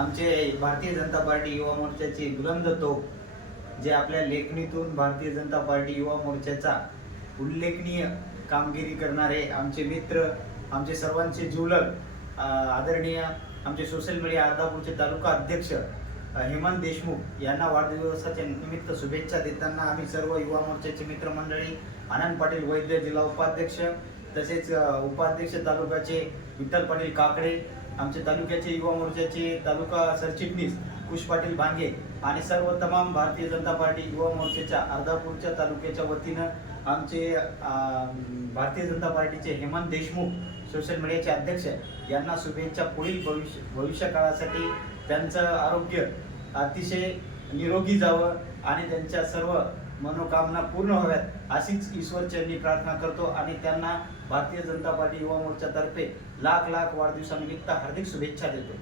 आमचे भारतीय जनता पार्टी युवा मोर्चाचे बुलंद तोप जे आपल्या लेखणीतून भारतीय जनता पार्टी युवा मोर्चाचा उल्लेखनीय कामगिरी करणारे आमचे मित्र आमचे सर्वांचे जुलक आदरणीय आमचे सोशल मीडिया अर्धापूरचे तालुका अध्यक्ष हेमंत देशमुख यांना वाढदिवसाच्या निमित्त शुभेच्छा देताना आम्ही सर्व युवा मोर्चाचे मित्रमंडळी आनंद पाटील वैद्य जिल्हा उपाध्यक्ष तसेच उपाध्यक्ष तालुक्याचे विठ्ठल पाटील काकडे आमचे तालुक्याचे युवा मोर्चाचे तालुका सरचिटणीस कुश पाटील भांगे आणि सर्व तमाम भारतीय जनता पार्टी युवा मोर्चाच्या अर्धापूरच्या तालुक्याच्या वतीनं आमचे भारतीय जनता पार्टीचे हेमंत देशमुख सोशल मीडियाचे अध्यक्ष यांना शुभेच्छा पुढील भविष्य भविष्यकाळासाठी त्यांचं आरोग्य अतिशय निरोगी जावं. आणि त्यांच्या सर्व मनोकामना पूर्ण व्हाव्यात अशीच ईश्वरचरणी प्रार्थना करतो आणि त्यांना भारतीय जनता पार्टी युवा मोर्चातर्फे लाख लाख वाढदिवसानिमित्त हार्दिक शुभेच्छा देतो.